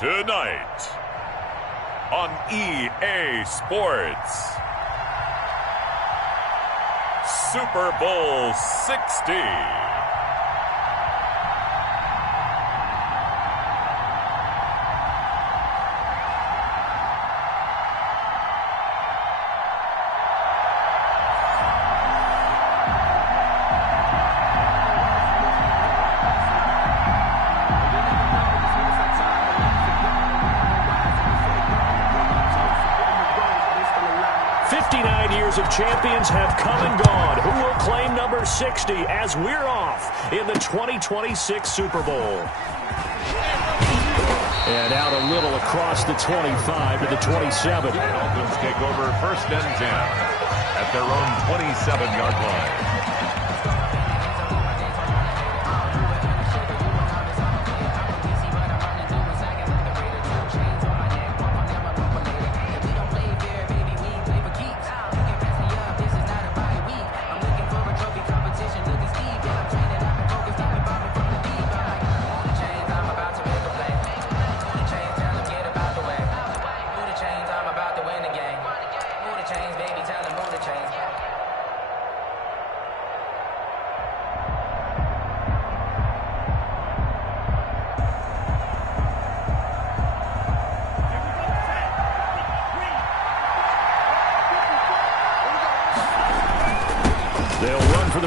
Tonight on EA Sports, Super Bowl 60. Of champions have come and gone. Who will claim number 60 as we're off in the 2026 Super Bowl? And out a little across the 25 to the 27. Dolphins take over 1st and 10 at their own 27-yard line.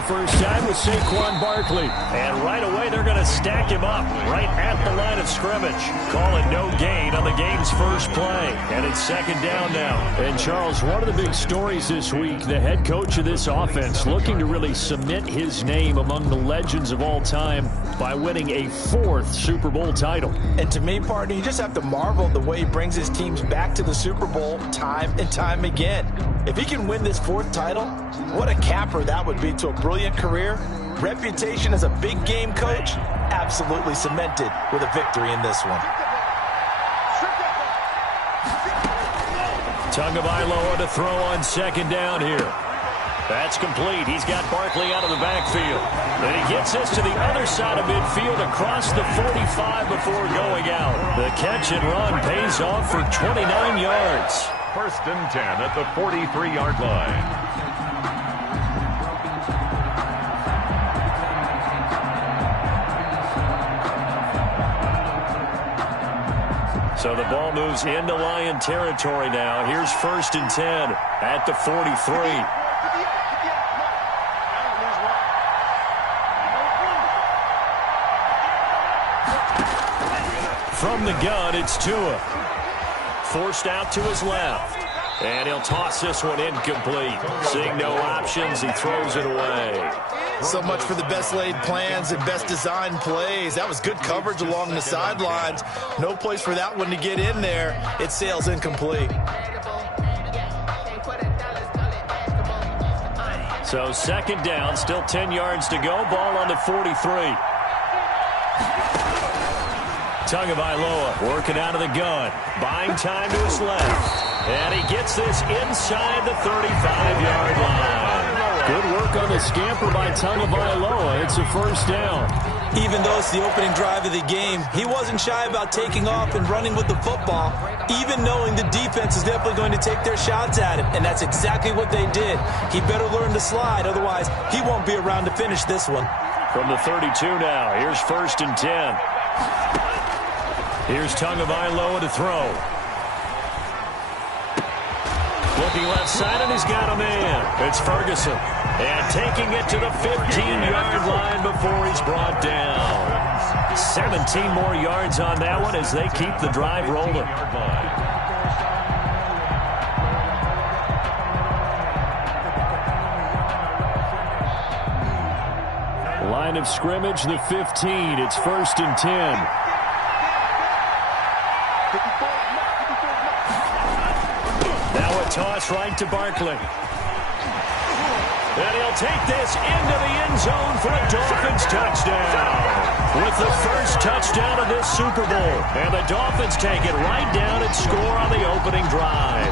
First time with Saquon Barkley. And right away, they're going to stack him up right at the line of scrimmage. Call it no gain on the game's first play. And it's 2nd down now. And, Charles, one of the big stories this week, the head coach of this offense looking to really cement his name among the legends of all time by winning a 4th Super Bowl title. And to me, partner, you just have to marvel at the way he brings his teams back to the Super Bowl time and time again. If he can win this 4th title, what a capper that would be to a brilliant career. Reputation as a big game coach, absolutely cemented with a victory in this one. Tagovailoa to throw on 2nd down here. That's complete. He's got Barkley out of the backfield. And he gets this to the other side of midfield across the 45 before going out. The catch and run pays off for 29 yards. 1st and 10 at the 43-yard line. So the ball moves into Lion territory now. Here's 1st and 10 at the 43. From the gun, it's Tua. Forced out to his left. And he'll toss this one incomplete. Seeing no options, he throws it away. So much for the best laid plans and best designed plays. That was good coverage along the sidelines. No place for that one to get in there. It sails incomplete. So 2nd down, still 10 yards to go. Ball on the 43. Tagovailoa working out of the gun. Buying time to his left. And he gets this inside the 35-yard line. Good work on the scamper by Tagovailoa. It's a 1st down. Even though it's the opening drive of the game, he wasn't shy about taking off and running with the football, even knowing the defense is definitely going to take their shots at him. And that's exactly what they did. He better learn to slide, otherwise he won't be around to finish this one. From the 32 now, here's 1st and 10. Here's Tagovailoa to throw. Looking left side, and he's got a man. It's Ferguson. And taking it to the 15-yard line before he's brought down. 17 more yards on that one as they keep the drive rolling. Line of scrimmage, the 15. It's 1st and 10. Toss right to Barkley. And he'll take this into the end zone for a Dolphins touchdown. With the first touchdown of this Super Bowl. And the Dolphins take it right down and score on the opening drive.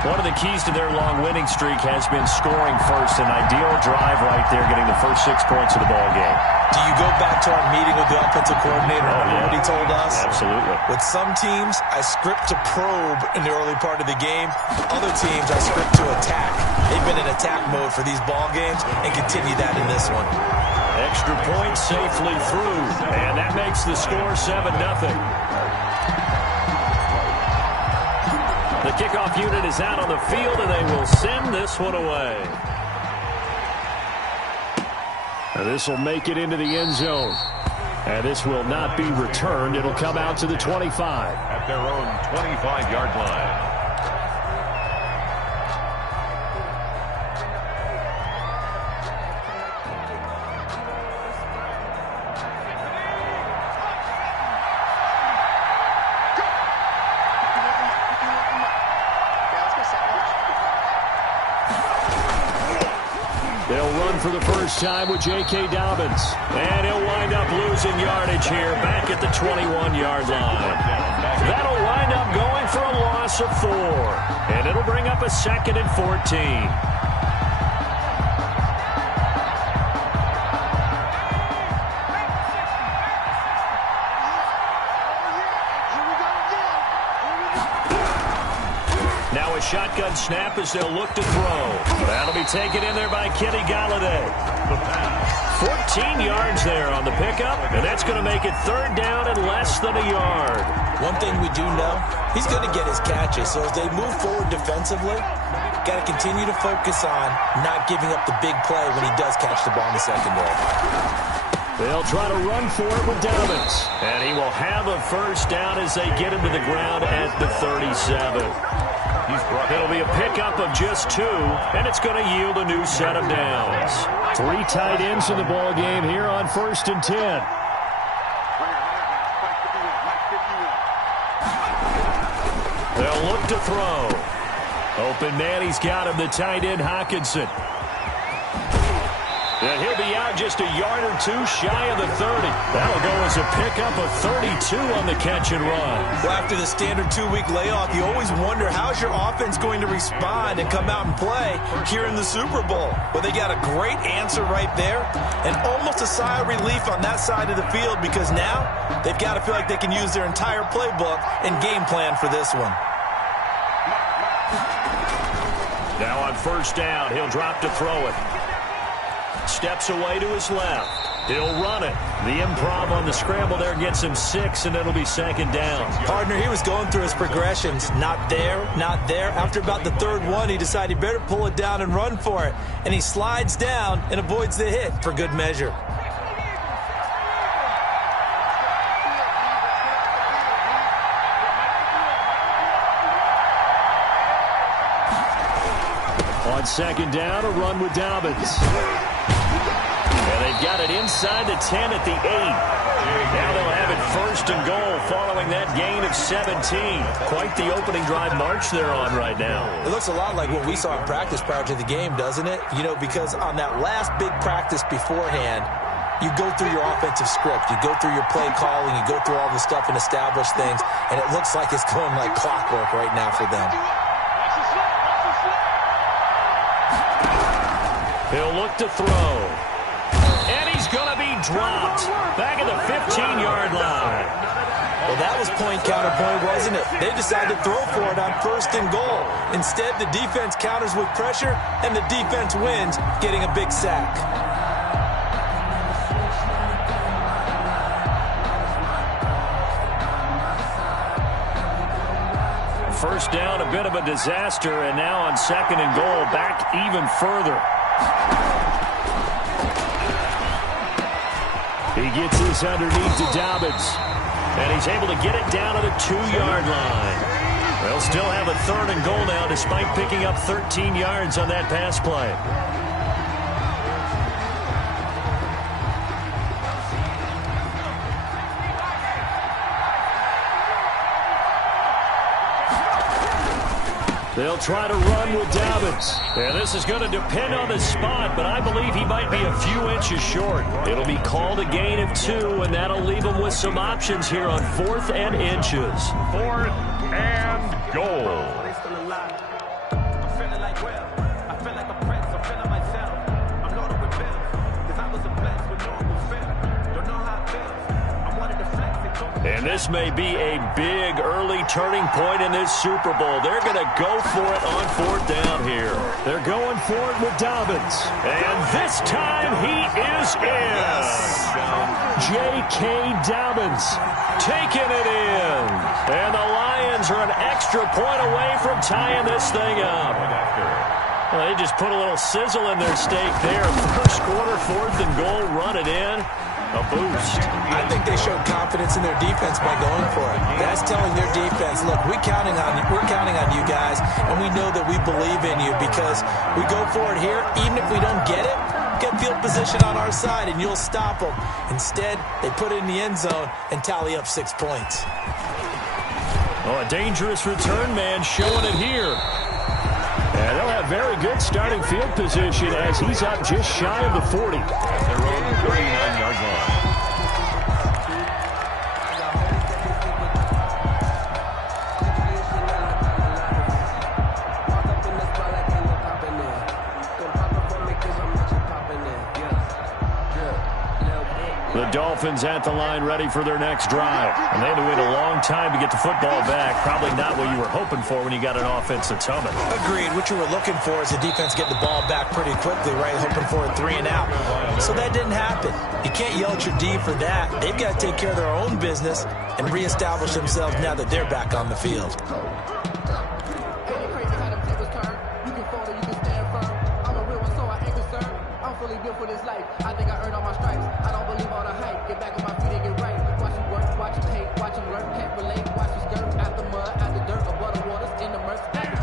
One of the keys to their long winning streak has been scoring first. An ideal drive right there, getting the first 6 points of the ball game. Do you go back to our meeting with the offensive coordinator? What he told us? Absolutely. With some teams, I script to probe in the early part of the game. Other teams, I script to attack. They've been in attack mode for these ball games and continue that in this one. Extra point safely through, and that makes the score 7-0. The kickoff unit is out on the field, and they will send this one away. And this will make it into the end zone. And this will not be returned. It'll come out to the 25. At their own 25-yard line. For the first time with J.K. Dobbins. And he'll wind up losing yardage here back at the 21-yard line. That'll wind up going for a loss of 4. And it'll bring up a 2nd and 14. Now a shotgun snap as they'll look to throw. That'll be taken in there by Kenny Galladay. 14 yards there on the pickup, and that's going to make it 3rd down and less than a yard. One thing we do know, he's going to get his catches. So as they move forward defensively, got to continue to focus on not giving up the big play when he does catch the ball in the secondary. They'll try to run for it with Dobbins. And he will have a first down as they get him to the ground at the 37. It'll be a pickup of just 2, and it's going to yield a new set of downs. 3 tight ends in the ball game here on 1st and 10. They'll look to throw. Open man, he's got him, the tight end Hawkinson. And he'll be out just a yard or 2 shy of the 30. That'll go as a pickup of 32 on the catch and run. Well, after the standard 2-week layoff, you always wonder how's your offense going to respond and come out and play here in the Super Bowl. Well, they got a great answer right there and almost a sigh of relief on that side of the field because now they've got to feel like they can use their entire playbook and game plan for this one. Now on 1st down, he'll drop to throw it. Steps away to his left. He'll run it. The improv on the scramble there gets him 6, and it'll be 2nd down. Partner, he was going through his progressions. Not there, not there. After about the 3rd one, he decided he better pull it down and run for it. And he slides down and avoids the hit for good measure. On 2nd down, a run with Dobbins. And they've got it inside the 10 at the 8. Now they'll have it 1st and goal following that gain of 17. Quite the opening drive march they're on right now. It looks a lot like what we saw in practice prior to the game, doesn't it? You know, because on that last big practice beforehand, you go through your offensive script. You go through your play calling. You go through all the stuff and establish things. And it looks like it's going like clockwork right now for them. He'll look to throw. And he's going to be dropped back at the 15-yard line. Well, that was point counterpoint, wasn't it? They decided to throw for it on 1st and goal. Instead, the defense counters with pressure, and the defense wins, getting a big sack. First down, a bit of a disaster, and now on 2nd and goal, back even further. He gets this underneath to Dobbins, and he's able to get it down to the 2-yard line. They'll still have a 3rd and goal now despite picking up 13 yards on that pass play. They'll try to run with Dobbins. And this is going to depend on the spot, but I believe he might be a few inches short. It'll be called a gain of 2, and that'll leave him with some options here on 4th and inches. 4th and goal. And this may be a big early turning point in this Super Bowl. They're going to go for it on fourth down here. They're going for it with Dobbins. And this time he is in. J.K. Dobbins taking it in. And the Lions are an extra point away from tying this thing up. Well, they just put a little sizzle in their steak there. First quarter, fourth and goal, run it in. A boost. I think they showed confidence in their defense by going for it. That's telling their defense, look, we're counting on you guys, and we know that we believe in you because we go for it here. Even if we don't get it, get field position on our side, and you'll stop them. Instead, they put it in the end zone and tally up 6 points. Oh, a dangerous return man showing it here. And they'll have very good starting field position as he's up just shy of the 40. At their own 39-yard line. The Dolphins at the line ready for their next drive. And they had to wait a long time to get the football back. Probably not what you were hoping for when you got an offense that's humming. Agreed. What you were looking for is the defense getting the ball back pretty quickly, right? Hoping for a 3 and out. So that didn't happen. You can't yell at your D for that. They've got to take care of their own business and reestablish themselves now that they're back on the field.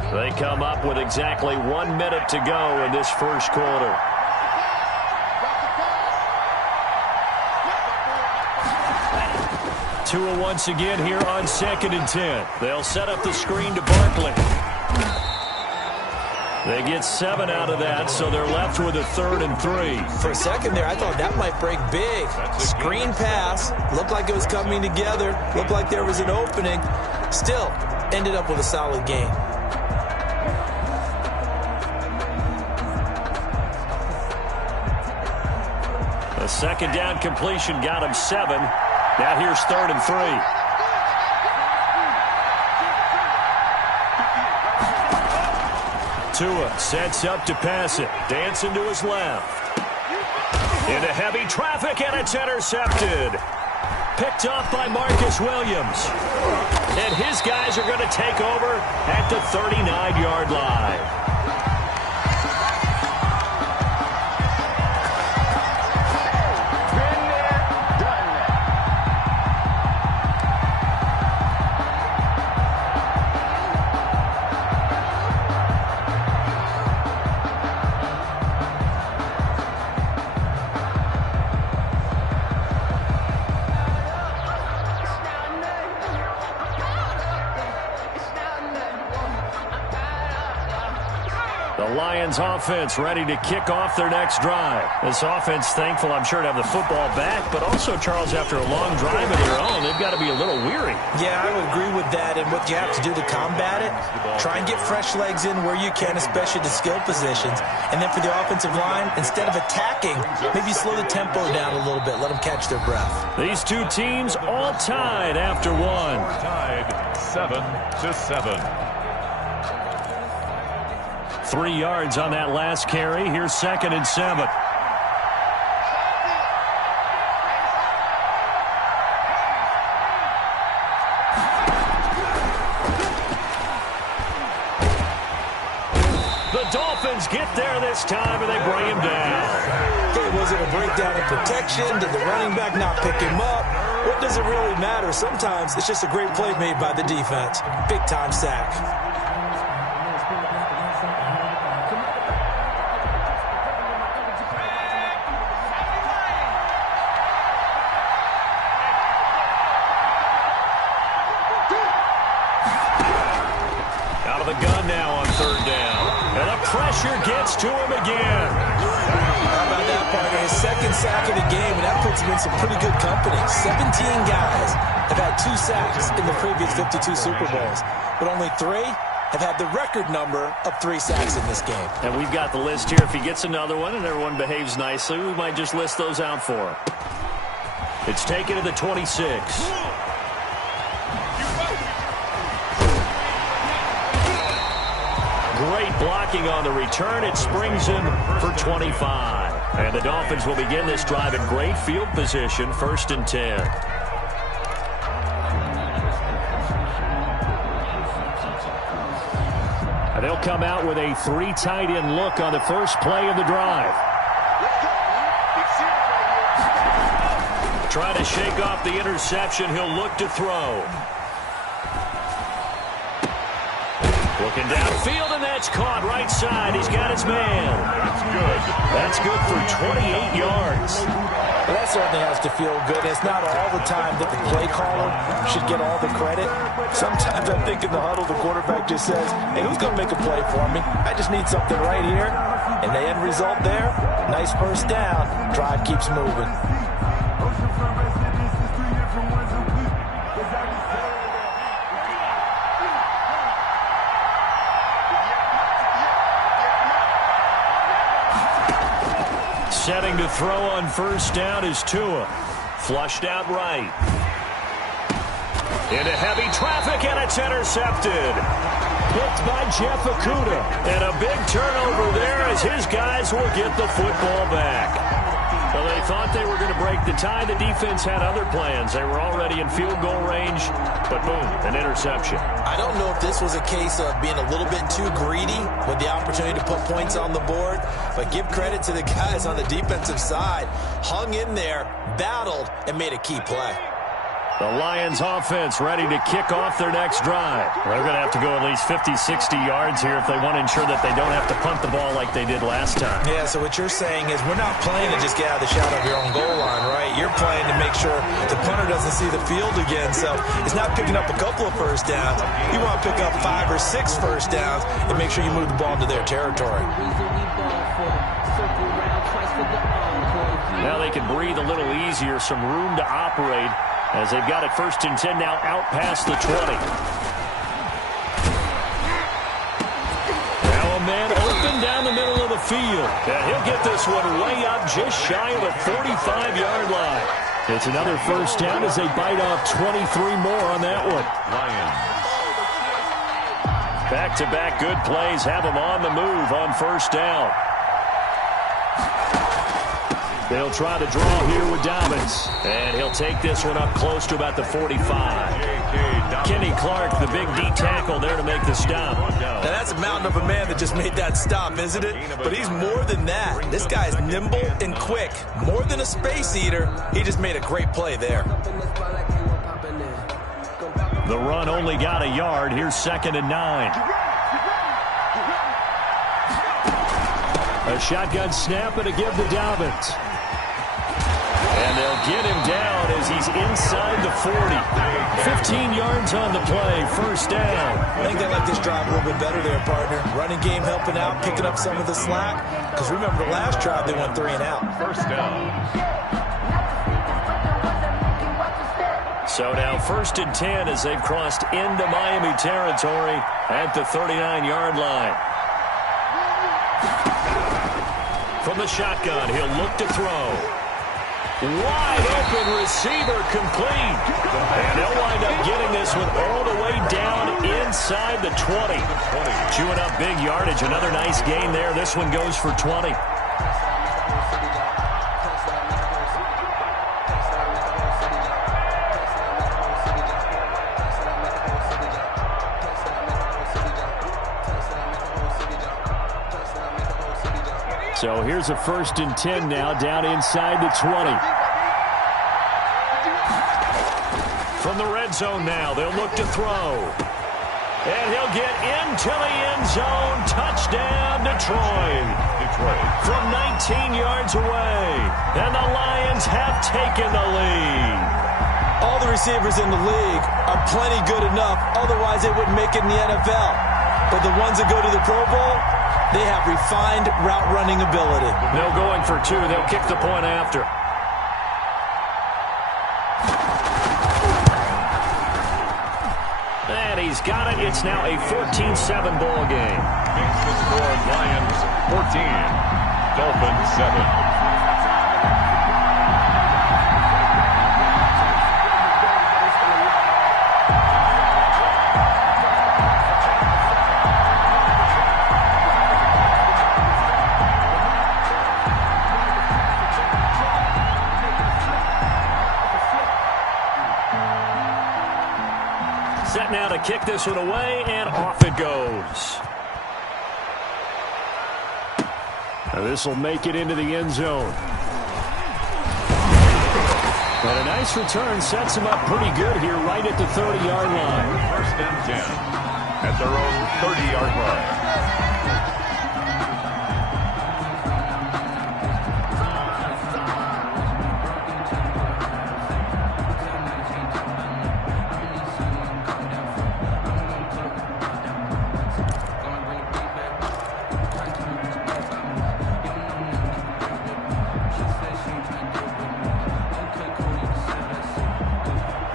They come up with exactly 1 minute to go in this first quarter. Tua once again here on 2nd and 10. They'll set up the screen to Barkley. They get 7 out of that, so they're left with a 3rd and 3. For a second there, I thought that might break big. Screen pass. Looked like it was coming together. Looked like there was an opening. Still, ended up with a solid game. A second down completion got him 7. Now here's 3rd and 3. Tua sets up to pass it. Dancing to his left. Into heavy traffic, and it's intercepted. Picked off by Marcus Williams. And his guys are going to take over at the 39-yard line. Lions offense ready to kick off their next drive. This offense thankful, I'm sure, to have the football back, but also, Charles, after a long drive of their own, they've got to be a little weary. Yeah, I would agree with that, and what you have to do to combat it, try and get fresh legs in where you can, especially the skill positions. And then for the offensive line, instead of attacking, maybe slow the tempo down a little bit, let them catch their breath. These two teams all tied after one. Tied 7-7. 3 yards on that last carry. Here's 2nd and 7. The Dolphins get there this time, and they bring him down. Okay, was it a breakdown in protection? Did the running back not pick him up? What does it really matter? Sometimes it's just a great play made by the defense. Big-time sack. Pressure gets to him again. How about that, partner? His 2nd sack of the game, and that puts him in some pretty good company. 17 guys have had 2 sacks in the previous 52 Super Bowls, but only 3 have had the record number of 3 sacks in this game. And we've got the list here. If he gets another one and everyone behaves nicely, we might just list those out for him. It's taken to the 26. Great blocking on the return. It springs him for 25. And the Dolphins will begin this drive in great field position, 1st and 10. And they'll come out with a 3 tight end look on the first play of the drive. Trying to shake off the interception. He'll look to throw. Looking downfield, and that's caught right side. He's got his man. That's good. That's good for 28 yards. Well, that certainly has to feel good. It's not all the time that the play caller should get all the credit. Sometimes I think in the huddle, the quarterback just says, hey, who's going to make a play for me? I just need something right here. And the end result there, nice first down. Drive keeps moving. Setting to throw on first down is Tua. Flushed out right. Into heavy traffic, and it's intercepted. Picked by Jeff Okudah. And a big turnover there as his guys will get the football back. Well, they thought they were going to break the tie. The defense had other plans. They were already in field goal range, but boom, an interception. I don't know if this was a case of being a little bit too greedy with the opportunity to put points on the board, but give credit to the guys on the defensive side. Hung in there, battled, and made a key play. The Lions offense ready to kick off their next drive. They're going to have to go at least 50, 60 yards here if they want to ensure that they don't have to punt the ball like they did last time. Yeah, so what you're saying is we're not playing to just get out of the shadow of your own goal line, right? You're playing to make sure the punter doesn't see the field again. So it's not picking up a couple of first downs. You want to pick up 5 or 6 first downs and make sure you move the ball into their territory. Now they can breathe a little easier, some room to operate as they've got it 1st and 10 now out past the 20. Now a man open down the middle of the field. And he'll get this one way up just shy of the 45-yard line. It's another first down as they bite off 23 more on that one. Lions. Back-to-back good plays have them on the move on first down. They'll try to draw here with Dobbins. And he'll take this one up close to about the 45. Kenny Clark, the big D tackle there to make the stop. Now that's a mountain of a man that just made that stop, isn't it? But he's more than that. This guy's nimble and quick. More than a space eater, he just made a great play there. The run only got a yard. Here's 2nd and 9. A shotgun snap and a give to Dobbins. And they'll get him down as he's inside the 40. 15 yards on the play, first down. I think they like this drive a little bit better there, partner. Running game helping out, picking up some of the slack. Because remember, the last drive they went 3 and out. First down. So now 1st and 10 as they've crossed into Miami territory at the 39-yard line. From the shotgun, he'll look to throw. Wide open receiver complete. And they'll wind up getting this one all the way down inside the 20. Chewing up big yardage. Another nice gain there. This one goes for 20. So here's a 1st and 10 now down inside the 20. From the red zone now, they'll look to throw. And he'll get into the end zone. Touchdown, Detroit. From 19 yards away. And the Lions have taken the lead. All the receivers in the league are plenty good enough. Otherwise, they wouldn't make it in the NFL. But the ones that go to the Pro Bowl, they have refined route running ability. No going for 2. They'll kick the point after. And he's got it. It's now a 14-7 ball game. Makes the score Lions 14, Dolphins 7. set now to kick this one away, and off it goes. This will make it into the end zone. And a nice return sets him up pretty good here right at the 30-yard line. First and 10 at their own 30-yard line.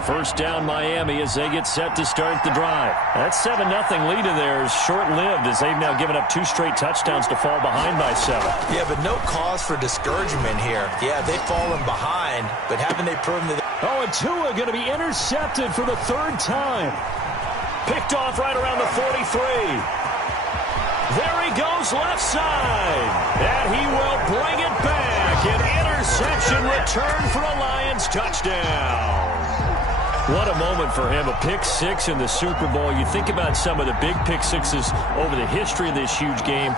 First down Miami as they get set to start the drive. That 7-0 lead of theirs short-lived as they've now given up 2 straight touchdowns to fall behind by 7. Yeah, but no cause for discouragement here. Yeah, they've fallen behind, but haven't they proven that? Oh, and Tua going to be intercepted for the 3rd time. Picked off right around the 43. There he goes left side. And he will bring it back. An interception return for a Lions touchdown. What a moment for him, a pick 6 in the Super Bowl. You think about some of the big pick 6s over the history of this huge game.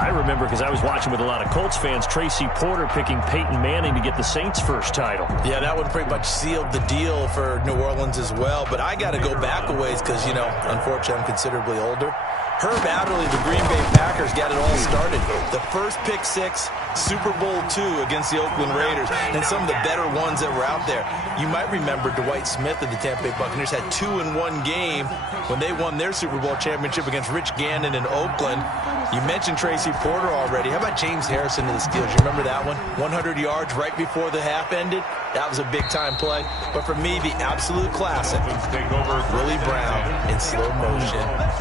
I remember, because I was watching with a lot of Colts fans, Tracy Porter picking Peyton Manning to get the Saints' first title. Yeah, that one pretty much sealed the deal for New Orleans as well. But I got to go back a ways because, you know, unfortunately I'm considerably older. Herb Adderley, the Green Bay Packers, got it all started. The first pick 6, Super Bowl II against the Oakland Raiders, and some of the better ones that were out there. You might remember Dwight Smith of the Tampa Bay Buccaneers had 2 in one game when they won their Super Bowl championship against Rich Gannon in Oakland. You mentioned Tracy Porter already. How about James Harrison of the Steelers? You remember that one? 100 yards right before the half ended. That was a big-time play. But for me, the absolute classic, Willie Brown in slow motion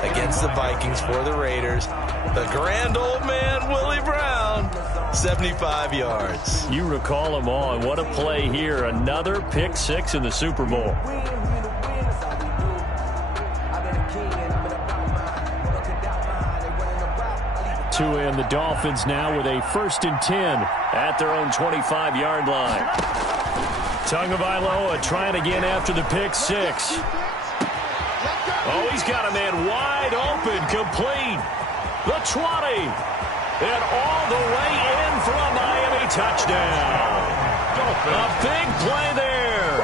against the Vikings for the Raiders. The grand old man, Willie Brown, 75 yards. You recall them all, and what a play here. Another pick 6 in the Super Bowl. Tua and the Dolphins now with a 1st and 10 at their own 25-yard line. Tagovailoa trying again after the pick 6. Oh, he's got a man wide open, complete. The 20. And all the way in for a Miami touchdown. A big play there.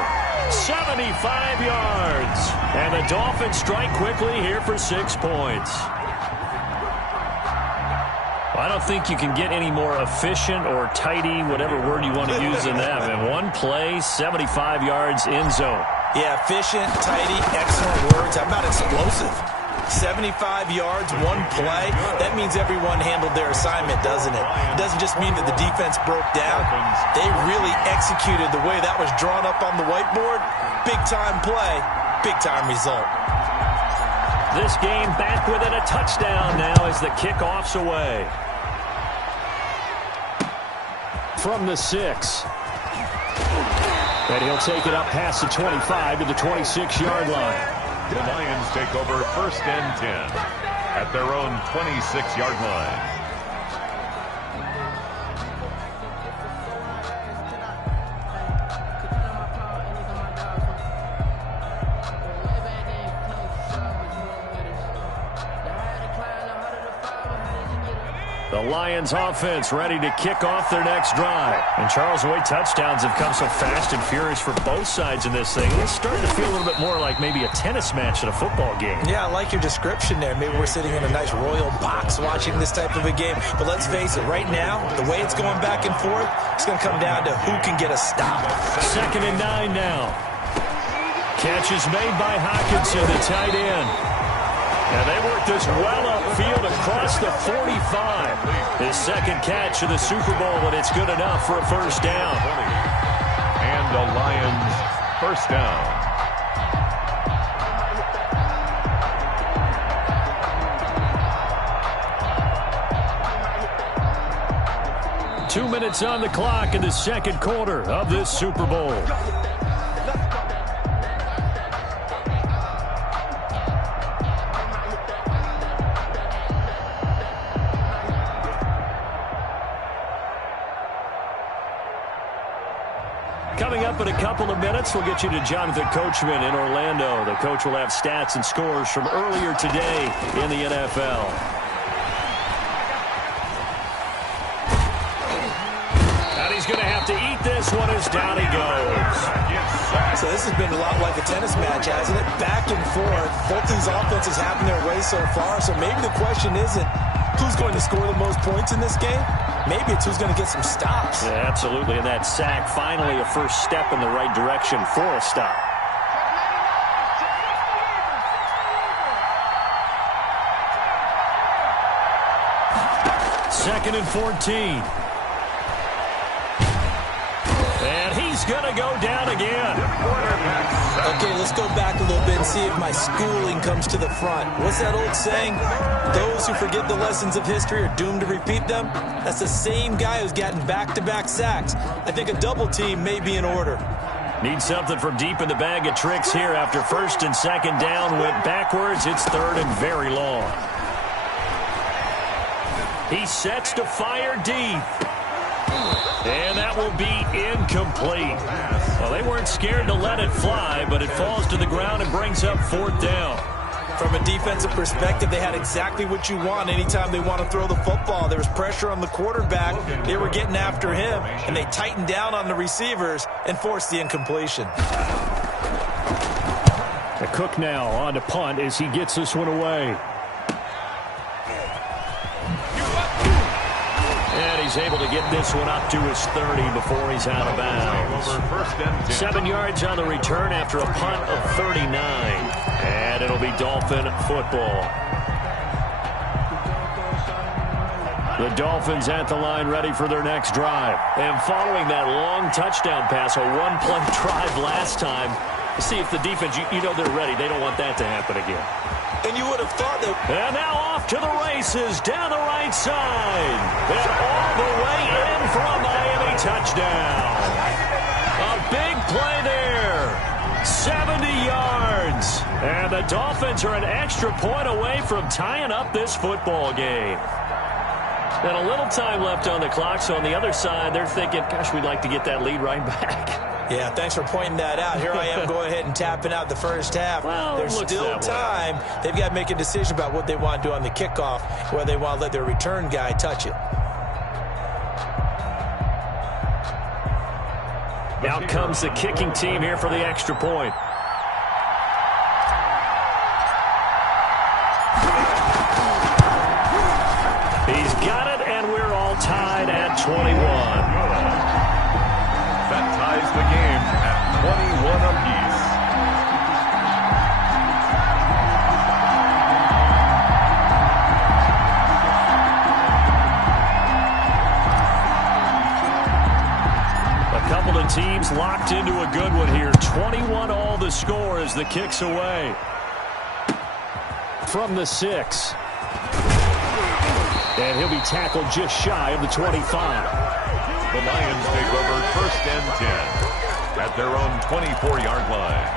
75 yards. And the Dolphins strike quickly here for 6 points. I don't think you can get any more efficient or tidy, whatever word you want to use in that. And one play, 75 yards, end zone. Yeah, efficient, tidy, excellent words. How about explosive? 75 yards, one play. That means everyone handled their assignment, doesn't it? It doesn't just mean that the defense broke down. They really executed the way that was drawn up on the whiteboard. Big-time play, big-time result. This game back within a touchdown now as the kickoff's away. From the 6. And he'll take it up past the 25 to the 26-yard line. The Lions take over 1st and 10 at their own 26-yard line. The Lions offense ready to kick off their next drive. And Charles, the way touchdowns have come so fast and furious for both sides in this thing, it's starting to feel a little bit more like maybe a tennis match at a football game. Yeah, I like your description there. Maybe we're sitting in a nice royal box watching this type of a game. But let's face it, right now, the way it's going back and forth, it's going to come down to who can get a stop. 2nd and 9 now. Catch is made by Hockenson, the tight end. And they work this well upfield across the 45. His 2nd catch of the Super Bowl, and it's good enough for a 1st down. And the Lions' 1st down. Two minutes on the clock in the 2nd quarter of this Super Bowl. Coming up in a couple of minutes, we'll get you to Jonathan Coachman in Orlando. The coach will have stats and scores from earlier today in the NFL. And he's going to have to eat this one as down he goes. So this has been a lot like a tennis match, hasn't it? Back and forth. Both these offenses having their way so far. So maybe the question isn't who's going to score the most points in this game. Maybe it's who's going to get some stops. Yeah, absolutely. And that sack, finally a first step in the right direction for a stop. Second and 14. And he's going to go down again. Okay, let's go back a little bit and see if my schooling comes to the front. What's that old saying? Those who forget the lessons of history are doomed to repeat them. That's the same guy who's gotten back-to-back sacks. I think a double team may be in order. Need something from deep in the bag of tricks here after first and second down went backwards. It's third and very long. He sets to fire deep. And that will be incomplete. Well, they weren't scared to let it fly, but it falls to the ground and brings up fourth down. From a defensive perspective, they had exactly what you want anytime they want to throw the football. There was pressure on the quarterback. They were getting after him, and they tightened down on the receivers and forced the incompletion. The Cook now on to punt as he gets this one away. And he's able to get this one up to his 30 before he's out of bounds. 7 yards on the return after a punt of 39. And it'll be Dolphin football. The Dolphins at the line ready for their next drive. And following that long touchdown pass, a one-play drive last time, see if the defense, you know they're ready. They don't want that to happen again. And you would have thought that. And now off to the races down the right side. And all the way in for a Miami touchdown. A big play there. 70 yards. And the Dolphins are an extra point away from tying up this football game. And a little time left on the clock, so on the other side, they're thinking, gosh, we'd like to get that lead right back. Yeah, thanks for pointing that out. Here I am going ahead and tapping out the first half. Well, there's still time. They've got to make a decision about what they want to do on the kickoff, whether they want to let their return guy touch it. Out comes the kicking team here for the extra point. He's got it, and we're all tied at 21. That ties the game at 21 apiece. A couple of teams locked into a good one here. 21 all the score as the kick's away. From the 6. And he'll be tackled just shy of the 25. The Lions take over first and 10 at their own 24-yard line.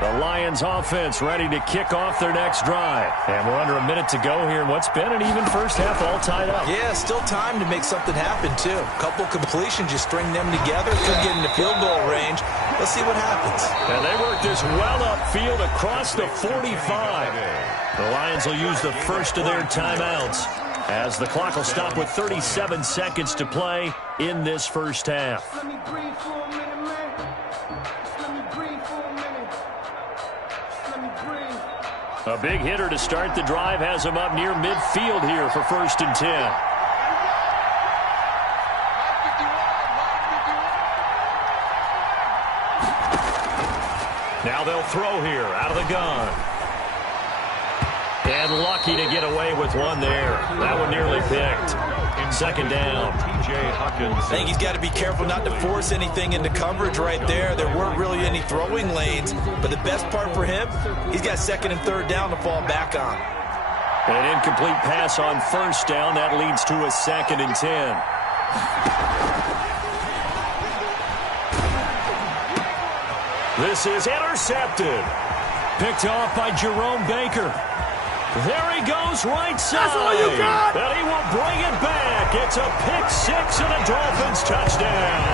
The Lions offense ready to kick off their next drive. And we're under a minute to go here in what's been an even first half all tied up. Yeah, still time to make something happen, too. A couple completions, just string them together. Could get into field goal range. Let's see what happens. And they work this well upfield across the 45. The Lions will use the first of their timeouts, as the clock will stop with 37 seconds to play in this first half. A big hitter to start the drive has him up near midfield here for first and 10. Now they'll throw here out of the gun. And lucky to get away with one there. That one nearly picked. Second down. I think he's got to be careful not to force anything into coverage right there. There weren't really any throwing lanes, but the best part for him, he's got second and third down to fall back on. An incomplete pass on first down. That leads to a second and 10. This is intercepted. Picked off by Jerome Baker. There he goes right side. That's all you got. And he will bring it back. It's a pick six and a Dolphins touchdown.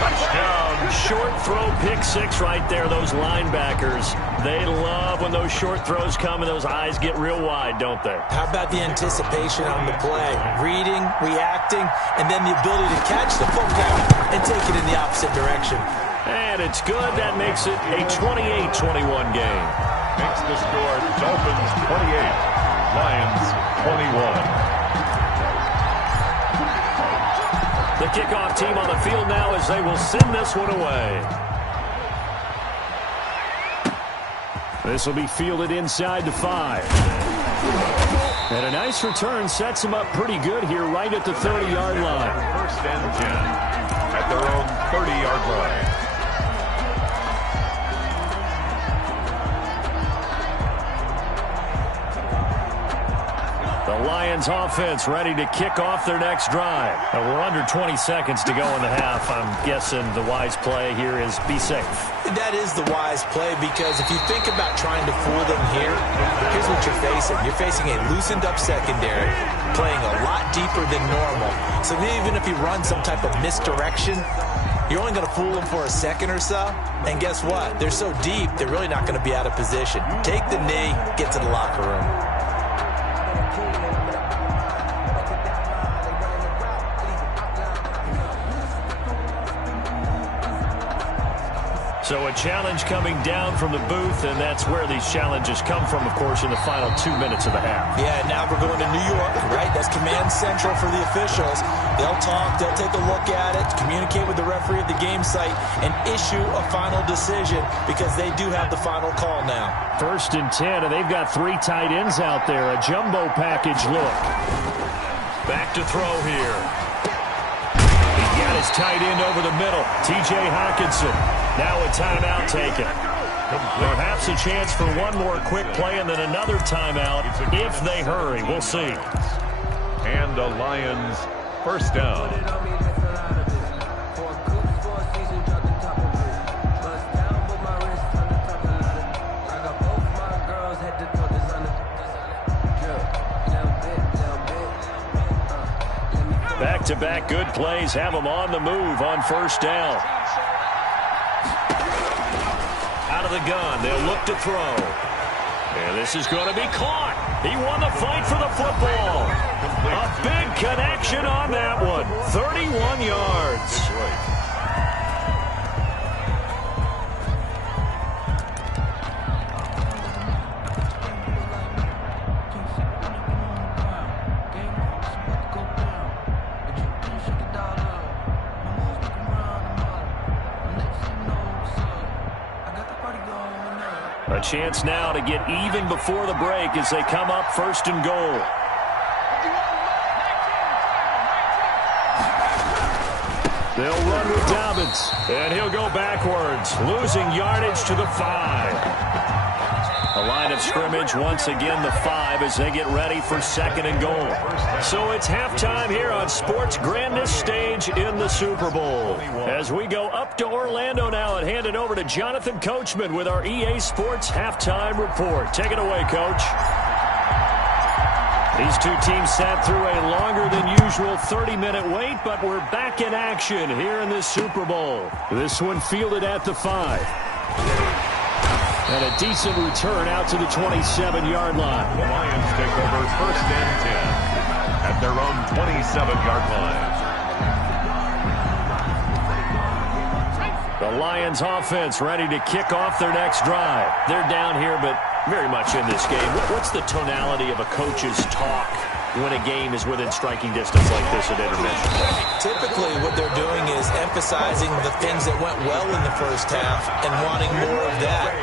Touchdown. Short throw pick six right there. Those linebackers, they love when those short throws come and those eyes get real wide, don't they? How about the anticipation on the play? Reading, reacting, and then the ability to catch the football and take it in the opposite direction. And it's good. That makes it a 28-21 game. Makes the score Dolphins 28, Lions 21. The kickoff team on the field now as they will send this one away. This will be fielded inside the 5. And a nice return sets them up pretty good here right at the 30-yard line. First and 10 at their own 30-yard line. The Lions offense ready to kick off their next drive. And we're under 20 seconds to go in the half. I'm guessing the wise play here is be safe. That is the wise play because if you think about trying to fool them here, here's what you're facing. You're facing a loosened up secondary, playing a lot deeper than normal. So even if you run some type of misdirection, you're only going to fool them for a second or so. And guess what? They're so deep, they're really not going to be out of position. Take the knee, get to the locker room. So a challenge coming down from the booth, and that's where these challenges come from, of course, in the final 2 minutes of the half. Yeah, now we're going to New York, right? That's command central for the officials. They'll talk, they'll take a look at it, communicate with the referee at the game site, and issue a final decision because they do have the final call now. 1st and 10, and they've got 3 tight ends out there. A jumbo package look. Back to throw here. He got his tight end over the middle. TJ Hawkinson. Now a timeout taken. Perhaps a chance for one more quick play and then another timeout if they hurry. We'll see. And the Lions first down. Back-to-back good plays have them on the move on first down. Out of the gun, they'll look to throw. And this is going to be caught. He won the fight for the football. A big connection on that one. 31 yards. A chance now to get even before the break as they come up 1st and goal. They'll run with Dobbins, and he'll go backwards, losing yardage to the 5. A line of scrimmage, once again the 5 as they get ready for 2nd and goal. So it's halftime here on sports' grandest stage in the Super Bowl. As we go up to Orlando now and hand it over to Jonathan Coachman with our EA Sports Halftime Report. Take it away, Coach. These two teams sat through a longer than usual 30-minute wait, but we're back in action here in this Super Bowl. This one fielded at the 5. And a decent return out to the 27-yard line. The Lions take over 1st and 10 at their own 27-yard line. The Lions offense ready to kick off their next drive. They're down here, but very much in this game. What's the tonality of a coach's talk when a game is within striking distance like this at intermission? Typically, what they're doing is emphasizing the things that went well in the first half and wanting more of that.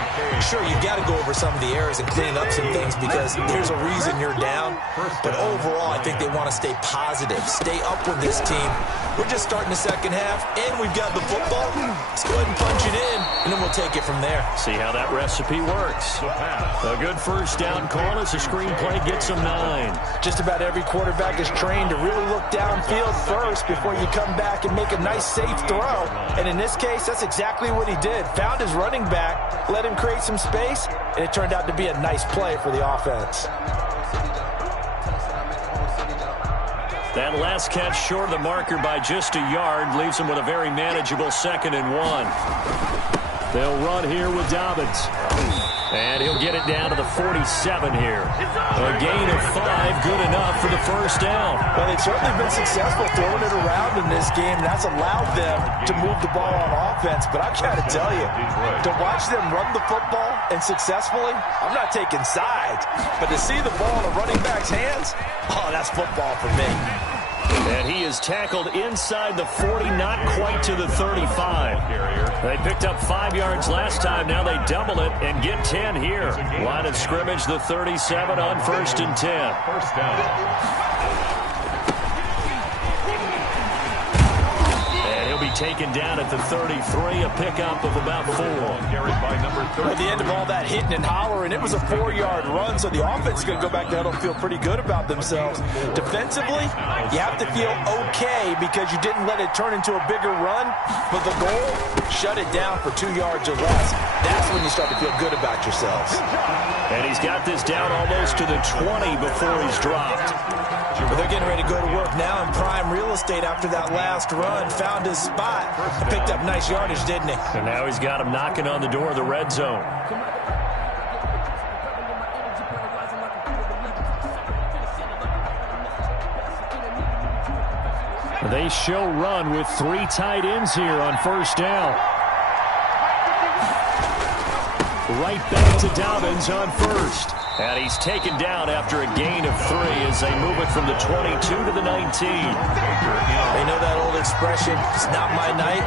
Sure, you've got to go over some of the errors and clean up some things because there's a reason you're down. But overall, I think they want to stay positive, stay up with this team. We're just starting the second half, and we've got the football. Let's go ahead and punch it in, and then we'll take it from there. See how that recipe works. A good first down call as the screenplay gets them 9. Just about Not every quarterback is trained to really look downfield first before you come back and make a nice, safe throw. And in this case, that's exactly what he did. Found his running back, let him create some space, and it turned out to be a nice play for the offense. That last catch short of the marker by just a yard leaves him with a very manageable 2nd and 1. They'll run here with Dobbins. And he'll get it down to the 47 here. A gain of 5, good enough for the first down. Well, they've certainly been successful throwing it around in this game. That's allowed them to move the ball on offense. But I've got to tell you, to watch them run the football and successfully, I'm not taking sides. But to see the ball in a running back's hands, oh, that's football for me. And he is tackled inside the 40, not quite to the 35. They picked up 5 yards last time. Now they double it and get 10 here. Line of scrimmage, the 37 on 1st and 10. First down. Taken down at the 33, a pickup of about 4. Carried by number 30. At the end of all that hitting and hollering, it was a 4-yard run, so the offense is going to go back there and feel pretty good about themselves. Defensively, you have to feel okay because you didn't let it turn into a bigger run, but the goal, shut it down for 2 yards or less. That's when you start to feel good about yourselves. And he's got this down almost to the 20 before he's dropped. But they're getting ready to go to work now in prime real estate after that last run. Found his spot. Picked up nice yardage, didn't he? And now he's got him knocking on the door of the red zone. They show run with 3 tight ends here on first down. Right back to Dobbins on first. And he's taken down after a gain of 3 as they move it from the 22 to the 19. They know that old expression, it's not my night.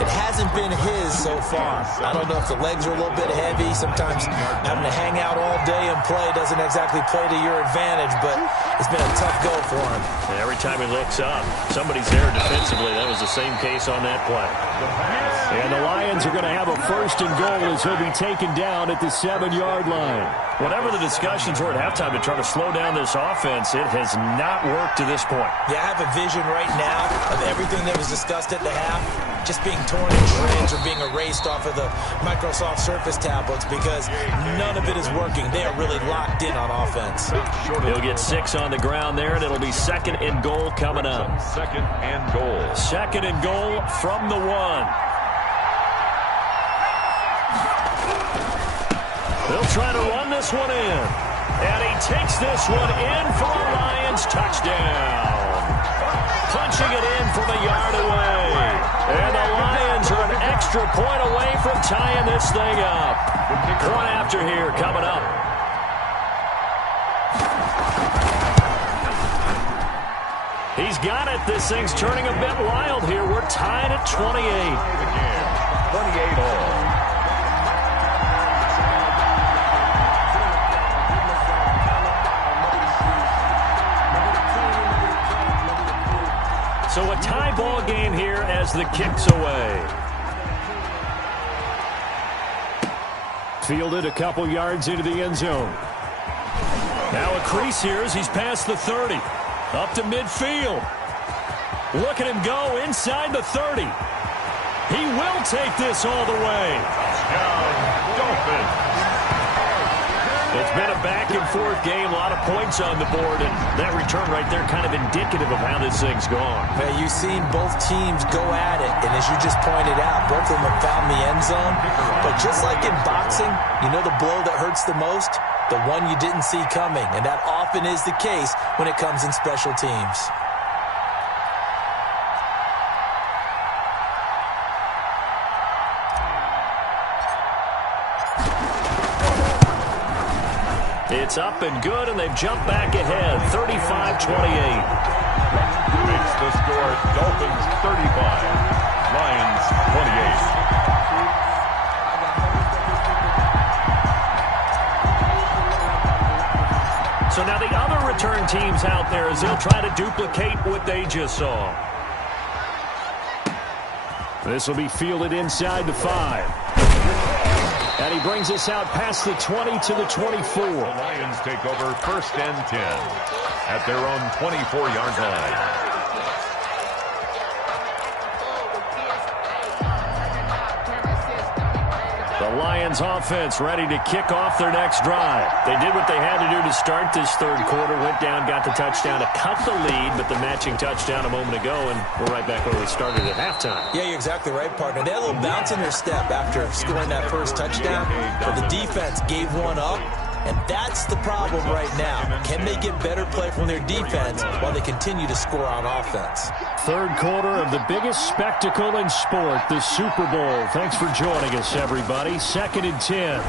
It hasn't been his so far. I don't know if the legs are a little bit heavy. Sometimes having to hang out all day and play doesn't exactly play to your advantage, but it's been a tough go for him. And every time he looks up, somebody's there defensively. That was the same case on that play. And the Lions are going to have a 1st and goal as he'll be taken down at the 7-yard line. Whatever the discussions were at halftime to try to slow down this offense, it has not worked to this point. Yeah, I have a vision right now of everything that was discussed at the half just being torn in shreds or being erased off of the Microsoft Surface tablets because none of it is working. They are really locked in on offense. He'll get 6 on the ground there, and it'll be 2nd and goal coming up. 2nd and goal. 2nd and goal from the 1. They'll try to run this one in. And he takes this one in for a Lions touchdown. Punching it in from a yard away. And the Lions are an extra point away from tying this thing up. Point after here coming up. He's got it. This thing's turning a bit wild here. We're tied at 28. Again, 28 all. So a tie ball game here as the kick's away. Fielded a couple yards into the end zone. Now a crease here as he's past the 30. Up to midfield. Look at him go inside the 30. He will take this all the way. Touchdown, Dolphins. It's been a back-and-forth game, a lot of points on the board, and that return right there kind of indicative of how this thing's gone. Man, you've seen both teams go at it, and as you just pointed out, both of them have found the end zone. But just like in boxing, you know the blow that hurts the most? The one you didn't see coming, and that often is the case when it comes in special teams. It's up and good, and they've jumped back ahead, 35-28. Makes the score Dolphins 35, Lions 28. So now the other return teams out there as they'll try to duplicate what they just saw. This will be fielded inside the 5. And he brings us out past the 20 to the 24. The Lions take over 1st and 10. at their own 24-yard line. The Lions offense ready to kick off their next drive. They did what they had to do to start this third quarter, went down, got the touchdown to cut the lead, but the matching touchdown a moment ago, and we're right back where we started at halftime. Yeah, you're exactly right, partner. They had a little bounce in their step after scoring that first touchdown, but the defense gave one up, and that's the problem right now. Can they get better play from their defense while they continue to score on offense? Third quarter of the biggest spectacle in sport, the Super Bowl. Thanks for joining us, everybody. 2nd and 10.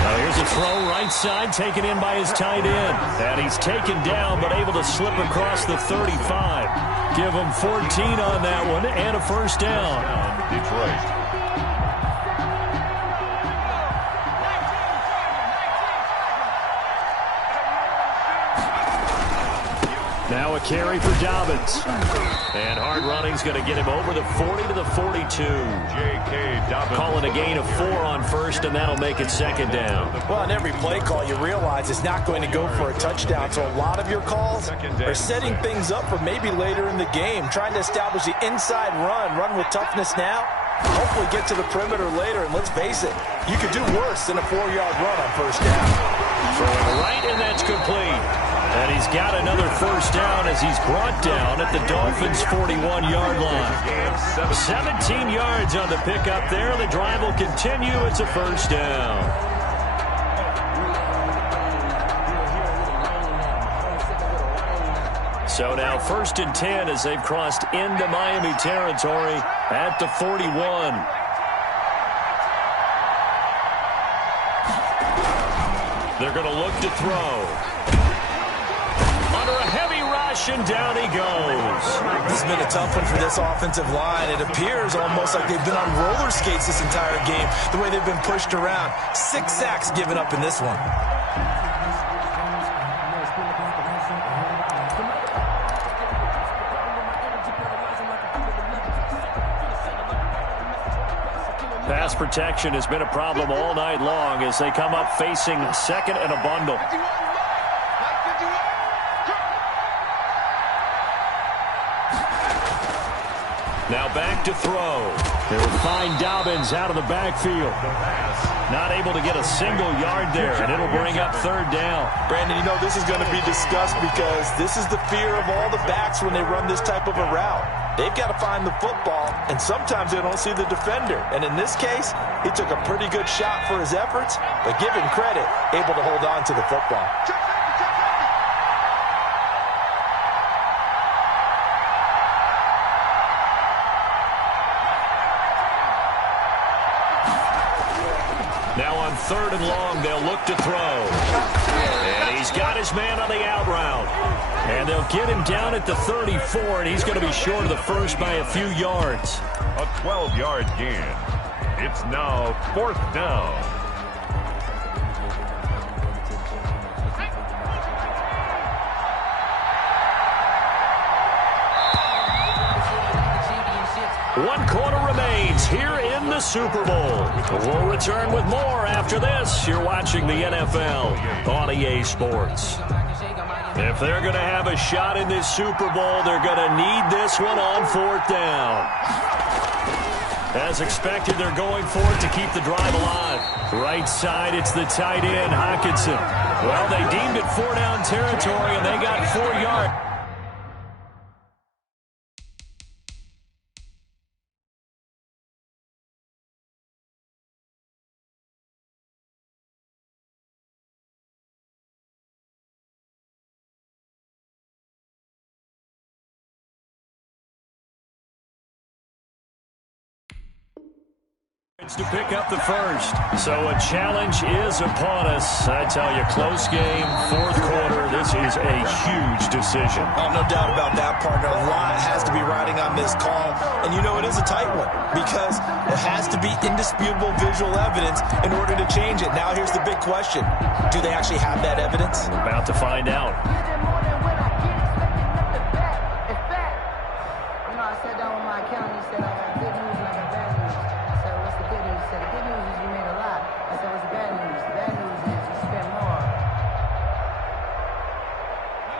Now here's a throw right side, taken in by his tight end. And he's taken down, but able to slip across the 35. Give him 14 on that one, and a first down. Detroit. Now a carry for Dobbins. And hard running's going to get him over the 40 to the 42. J.K. Dobbins. Calling a gain of 4 on first, and that'll make it 2nd down. Well, on every play call, you realize it's not going to go for a touchdown. So a lot of your calls are setting things up for maybe later in the game, trying to establish the inside run with toughness now, hopefully get to the perimeter later. And let's face it, you could do worse than a 4-yard run on first down. Throwing right, and that's complete. And he's got another first down as he's brought down at the Dolphins' 41-yard line. 17 yards on the pickup there. The drive will continue. It's a first down. So now 1st and 10 as they've crossed into Miami territory at the 41. They're going to look to throw. And down he goes. This has been a tough one for this offensive line. It appears almost like they've been on roller skates this entire game, the way they've been pushed around. 6 sacks given up in this one. Pass protection has been a problem all night long as they come up facing 2nd and a bundle. Now back to throw. They'll find Dobbins out of the backfield. Not able to get a single yard there, and it'll bring up 3rd down. Brandon, you know this is going to be discussed because this is the fear of all the backs when they run this type of a route. They've got to find the football, and sometimes they don't see the defender. And in this case, he took a pretty good shot for his efforts, but give him credit, able to hold on to the football. Now on 3rd and long, they'll look to throw. And he's got his man on the out route. And they'll get him down at the 34, and he's going to be short of the first by a few yards. A 12-yard gain. It's now 4th down. One quarter remains here in the Super Bowl. We'll return with more after this. You're watching the NFL on EA Sports. If they're going to have a shot in this Super Bowl, they're going to need this one on 4th down. As expected, they're going for it to keep the drive alive. Right side, it's the tight end, Hockenson. Well, they deemed it 4-down territory, and they got 4 yards. To pick up the first. So a challenge is upon us. I tell you, close game, 4th quarter. This is a huge decision. Oh, no doubt about that, partner. A lot has to be riding on this call. And you know it is a tight one because it has to be indisputable visual evidence in order to change it. Now here's the big question. Do they actually have that evidence? We're about to find out.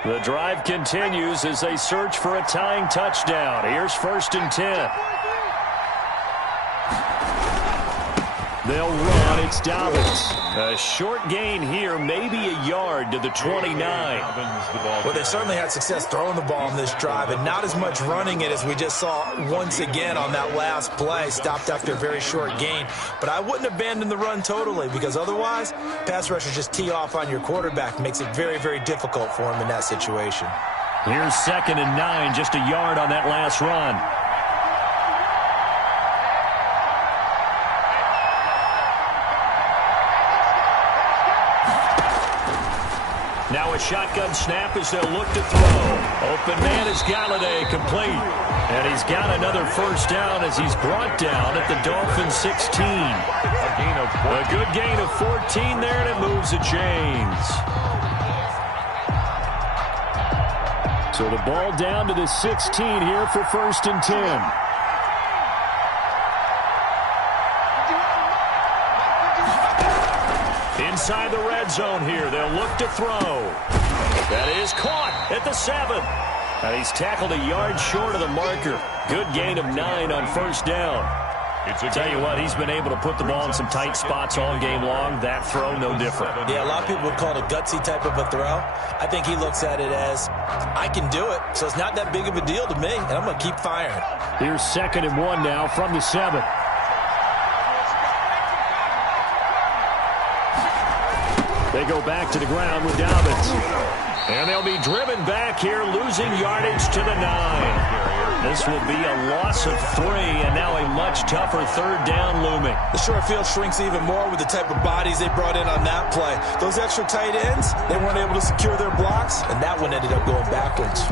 The drive continues as they search for a tying touchdown. Here's 1st and 10. They'll run. It's Dobbins. A short gain here, maybe a yard to the 29. Well, they certainly had success throwing the ball on this drive, and not as much running it as we just saw once again on that last play. Stopped after a very short gain. But I wouldn't abandon the run totally, because otherwise, pass rushers just tee off on your quarterback. Makes it very, very difficult for him in that situation. Here's 2nd and 9, just a yard on that last run. Now a shotgun snap as they'll look to throw. Open man is Galladay, complete. And he's got another 1st down as he's brought down at the Dolphins 16. A good gain of 14 there, and it moves the chains. So the ball down to the 16 here for 1st and 10. Inside the red zone here, they'll look to throw. That is caught at the 7. And he's tackled a yard short of the marker. Good gain of 9 on 1st down. Tell you what, he's been able to put the ball in some tight spots all game long. That throw, no different. Yeah, a lot of people would call it a gutsy type of a throw. I think he looks at it as, I can do it, so it's not that big of a deal to me, and I'm going to keep firing. Here's 2nd and 1 now from the 7. They go back to the ground with Dobbins. And they'll be driven back here, losing yardage to the 9. This will be a loss of 3, and now a much tougher 3rd down looming. The short field shrinks even more with the type of bodies they brought in on that play. Those extra tight ends, they weren't able to secure their blocks, and that one ended up going backwards.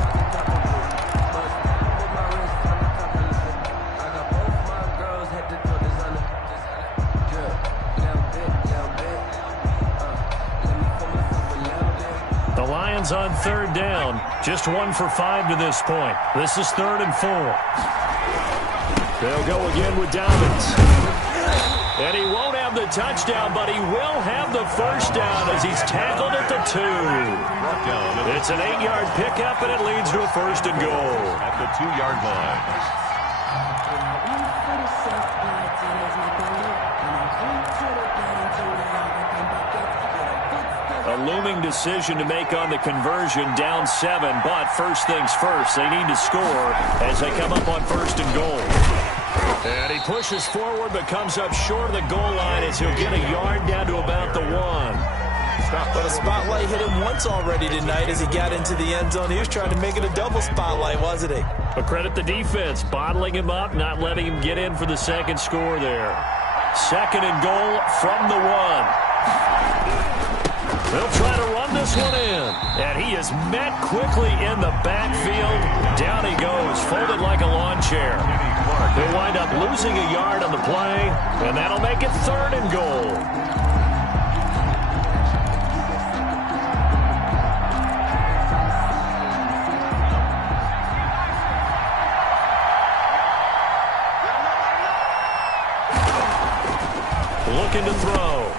On 3rd down, just 1 for 5 to this point. This is 3rd and 4. They'll go again with Dobbins. And he won't have the touchdown, but he will have the 1st down as he's tackled at the 2. It's an 8-yard pickup, and it leads to a 1st and goal. At the 2-yard line. A looming decision to make on the conversion, down 7, but first things first, they need to score as they come up on 1st and goal. And he pushes forward but comes up short of the goal line as he'll get a yard down to about the 1. But a spotlight hit him once already tonight as he got into the end zone. He was trying to make it a double spotlight, wasn't he? But credit the defense, bottling him up, not letting him get in for the 2nd score there. 2nd and goal from the 1. They'll try to run this one in. And he is met quickly in the backfield. Down he goes, folded like a lawn chair. They'll wind up losing a yard on the play, and that'll make it 3rd and goal. Looking to throw.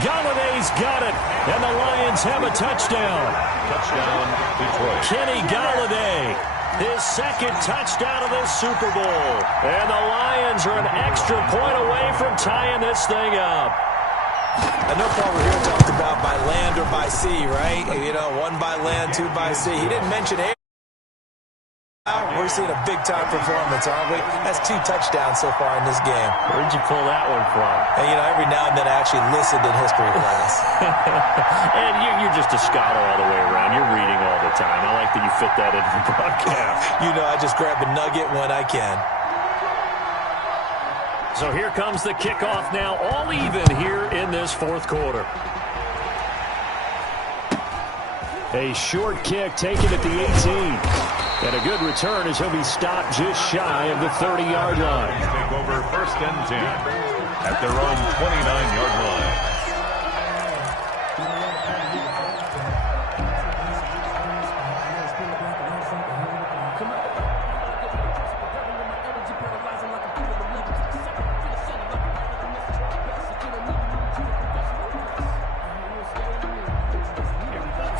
Galladay's got it, and the Lions have a touchdown. Touchdown, Detroit. Kenny Galladay, his 2nd touchdown of this Super Bowl. And the Lions are an extra point away from tying this thing up. I know Paul Revere talked about by land or by sea, right? You know, 1 by land, 2 by sea. He didn't mention air. We're seeing a big-time performance, aren't we? That's 2 touchdowns so far in this game. Where'd you pull that one from? And, you know, every now and then I actually listened in history class. And you're just a scholar all the way around. You're reading all the time. I like that you fit that into the broadcast. You know, I just grab a nugget when I can. So here comes the kickoff now, all even here in this 4th quarter. A short kick taken at the 18. And a good return as he'll be stopped just shy of the 30-yard line. Take over 1st and 10 at their own 29-yard line.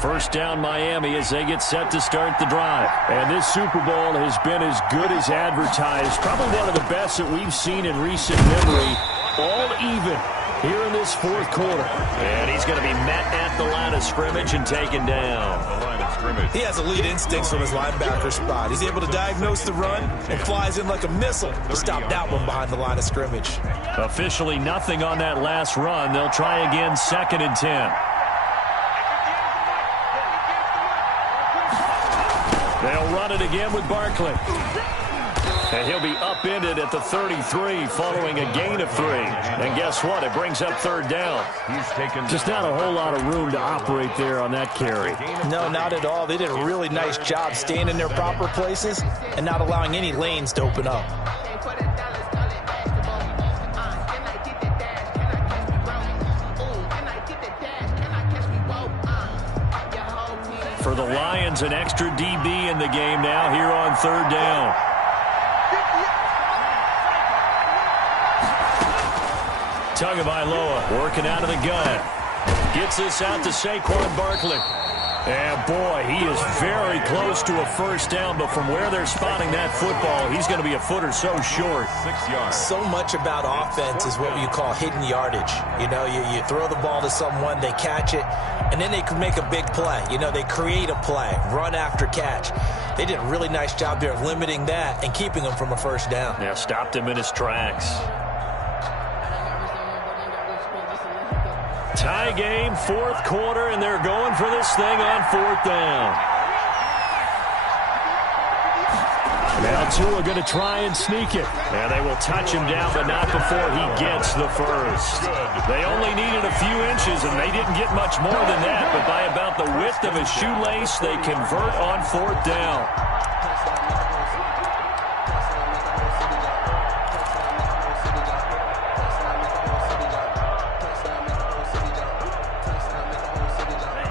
First down Miami as they get set to start the drive. And this Super Bowl has been as good as advertised. Probably one of the best that we've seen in recent memory. All even here in this fourth quarter. And he's going to be met at the line of scrimmage and taken down. The line of scrimmage. He has elite instincts from his linebacker spot. He's able to diagnose the run and flies in like a missile to stop that one behind the line of scrimmage. Officially nothing on that last run. They'll try again, 2nd and 10. They'll run it again with Barkley. And he'll be upended at the 33 following a gain of 3. And guess what? It brings up 3rd down. He's taken Just not a whole lot of room to operate there on that carry. No, not at all. They did a really nice job staying in their proper places and not allowing any lanes to open up. For the Lions, an extra DB in the game now here on 3rd down. Tagovailoa working out of the gun. Gets this out to Saquon Barkley. And boy, he is very close to a first down, but from where they're spotting that football, he's going to be a foot or so short. 6 yards. So much about offense is what you call hidden yardage. You know, you throw the ball to someone, they catch it, and then they can make a big play. You know, they create a play, run after catch. They did a really nice job there of limiting that and keeping him from a first down. Yeah, stopped him in his tracks. Tie game, 4th quarter, and they're going for this thing on 4th down. Now Tua going to try and sneak it. And they will touch him down, but not before he gets the first. They only needed a few inches, and they didn't get much more than that. But by about the width of a shoelace, they convert on 4th down.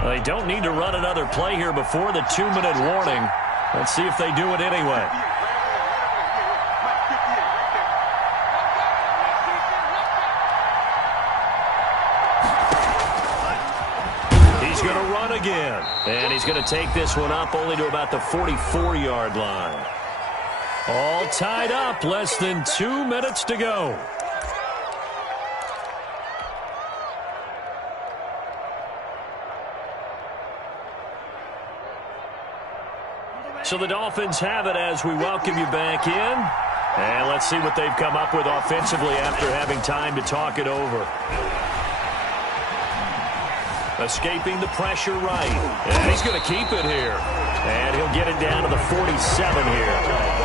They don't need to run another play here before the 2-minute warning. Let's see if they do it anyway. He's going to run again. And he's going to take this one up only to about the 44-yard line. All tied up, less than 2 minutes to go. So the Dolphins have it as we welcome you back in. And let's see what they've come up with offensively after having time to talk it over. Escaping the pressure right. And he's going to keep it here. And he'll get it down to the 47 here.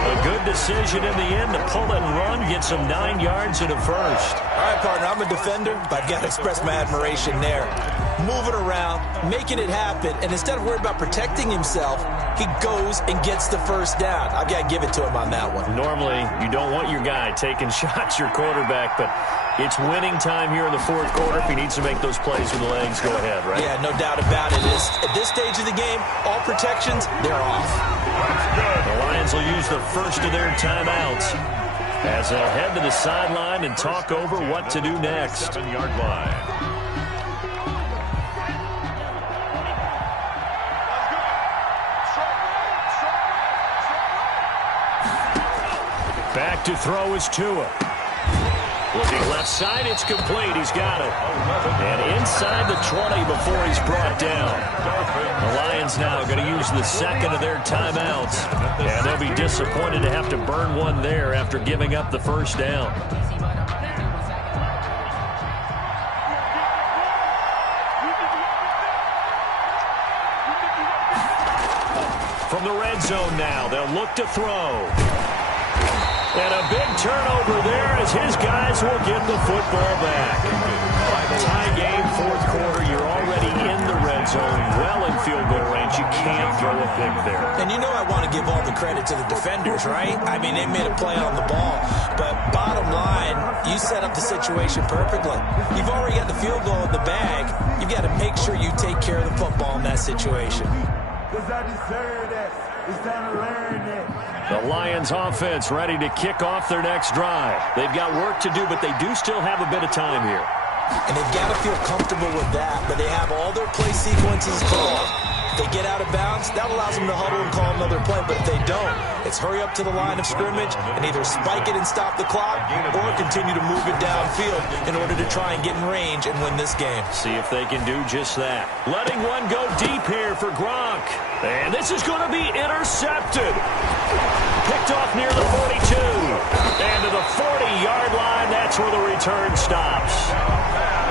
A good decision in the end to pull and run, get some 9 yards and a first. All right, partner, I'm a defender, but I've got to express my admiration there. Moving around, making it happen, and instead of worrying about protecting himself, he goes and gets the first down. I've got to give it to him on that one. Normally, you don't want your guy taking shots, your quarterback, but it's winning time here in the 4th quarter. If he needs to make those plays with the legs, go ahead, right? Yeah, no doubt about it. At this stage of the game, all protections, they're off. The Lions will use the first of their timeouts as they'll head to the sideline and talk over what to do next. 7-yard line. Back to throw is Tua. Looking left side, it's complete. He's got it. And inside the 20 before he's brought down. The Lions now going to use the second of their timeouts. And they'll be disappointed to have to burn one there after giving up the first down. From the red zone now, they'll look to throw. And a big turnover there as his guys will get the football back. Tie game, 4th quarter. You're already in the red zone, well in field goal range. You can't throw a pick there. And you know I want to give all the credit to the defenders, right? I mean, they made a play on the ball. But bottom line, you set up the situation perfectly. You've already got the field goal in the bag. You've got to make sure you take care of the football in that situation. Because I deserve that. It's time to learn that. The Lions offense ready to kick off their next drive. They've got work to do, but they do still have a bit of time here. And they've got to feel comfortable with that, but they have all their play sequences called. If they get out of bounds, that allows them to huddle and call another play. But if they don't, it's hurry up to the line of scrimmage and either spike it and stop the clock or continue to move it downfield in order to try and get in range and win this game. See if they can do just that. Letting one go deep here for Gronk. And this is going to be intercepted. Picked off near the 42. And to the 40-yard line, that's where the return stops.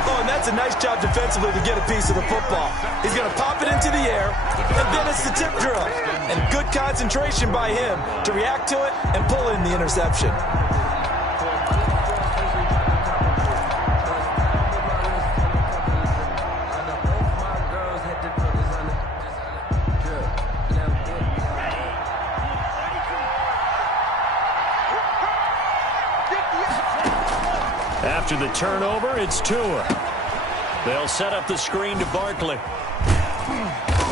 Oh, and that's a nice job defensively to get a piece of the football. He's going to pop it into the air, and then it's the tip drill. And good concentration by him to react to it and pull in the interception. After the turnover, it's Tua. They'll set up the screen to Barkley.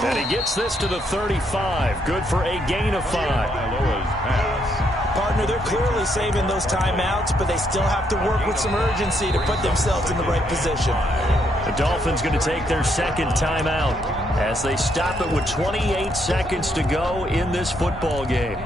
And he gets this to the 35. Good for a gain of 5. Partner, they're clearly saving those timeouts, but they still have to work with some urgency to put themselves in the right position. The Dolphins going to take their second timeout as they stop it with 28 seconds to go in this football game.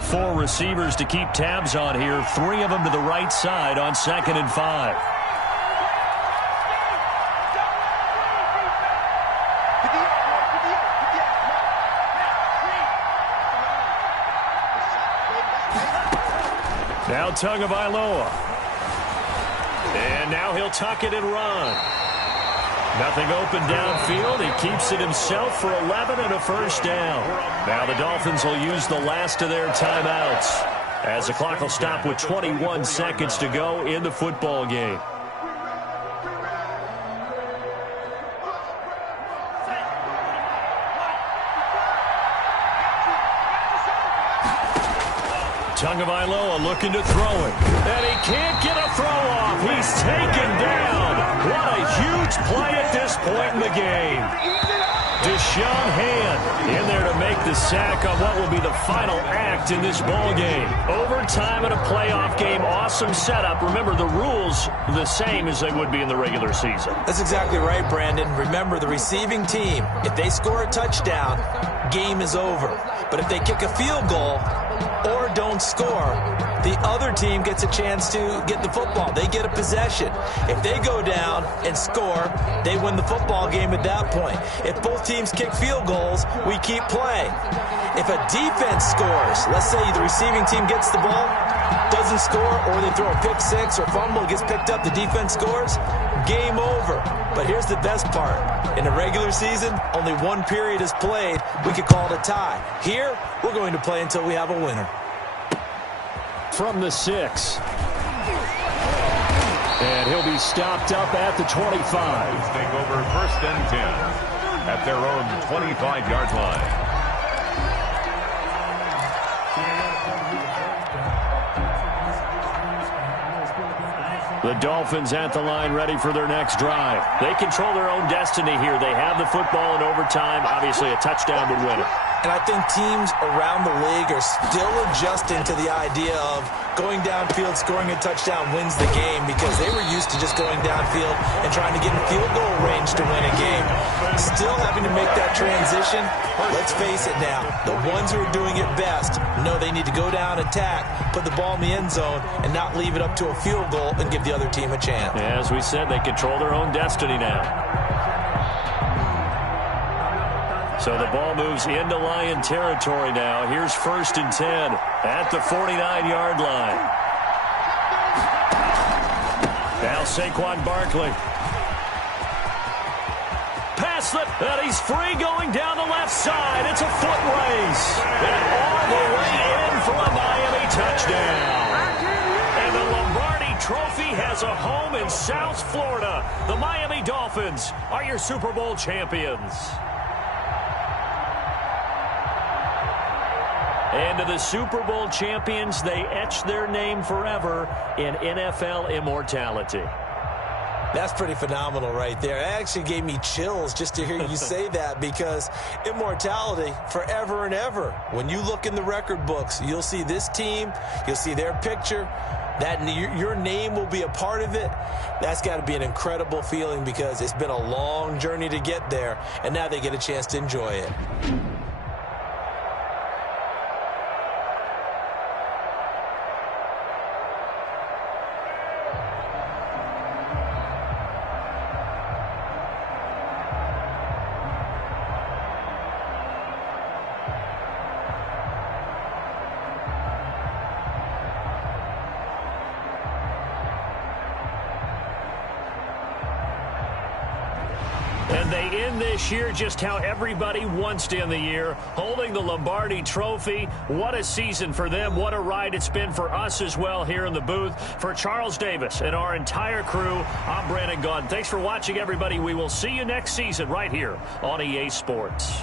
Four receivers to keep tabs on here. 3 of them to the right side on 2nd and 5. Now Tagovailoa. And now he'll tuck it and run. Nothing open downfield. He keeps it himself for 11 and a first down. Now the Dolphins will use the last of their timeouts as the clock will stop with 21 seconds to go in the football game. Tagovailoa looking to throw it. And he can't get a throw off. He's taken down. What a huge play at this point in the game. Deshaun Hand in there to make the sack on what will be the final act in this ball game. Overtime in a playoff game. Awesome setup. Remember, the rules the same as they would be in the regular season. That's exactly right, Brandon. Remember, the receiving team, if they score a touchdown, game is over. But if they kick a field goal or don't score, the other team gets a chance to get the football. They get a possession. If they go down and score, they win the football game at that point. If both teams kick field goals, we keep playing. If a defense scores, let's say the receiving team gets the ball, doesn't score, or they throw a pick six or fumble, gets picked up, the defense scores, game over. But here's the best part. In the regular season, only one period is played. We could call it a tie. Here, we're going to play until we have a winner. From the 6. And he'll be stopped up at the 25. Take over 1st and 10 at their own 25-yard line. The Dolphins at the line, ready for their next drive. They control their own destiny here. They have the football in overtime. Obviously, a touchdown would win it. And I think teams around the league are still adjusting to the idea of going downfield, scoring a touchdown wins the game, because they were used to just going downfield and trying to get in field goal range to win a game. Still having to make that transition. Let's face it now, the ones who are doing it best know they need to go down, attack, put the ball in the end zone, and not leave it up to a field goal and give the other team a chance. As we said, they control their own destiny now. So the ball moves into Lion territory now. Here's 1st and 10 at the 49-yard line. Now Saquon Barkley. Pass it, and he's free going down the left side. It's a foot race. And all the way in for a Miami touchdown. And the Lombardi Trophy has a home in South Florida. The Miami Dolphins are your Super Bowl champions. And to the Super Bowl champions, they etch their name forever in NFL immortality. That's pretty phenomenal right there. It actually gave me chills just to hear you say that, because immortality forever and ever. When you look in the record books, you'll see this team, you'll see their picture, that your name will be a part of it. That's got to be an incredible feeling, because it's been a long journey to get there, and now they get a chance to enjoy it. And they end this year just how everybody wants to end the year, holding the Lombardi Trophy. What a season for them. What a ride it's been for us as well here in the booth. For Charles Davis and our entire crew, I'm Brandon Gaudin. Thanks for watching, everybody. We will see you next season right here on EA Sports.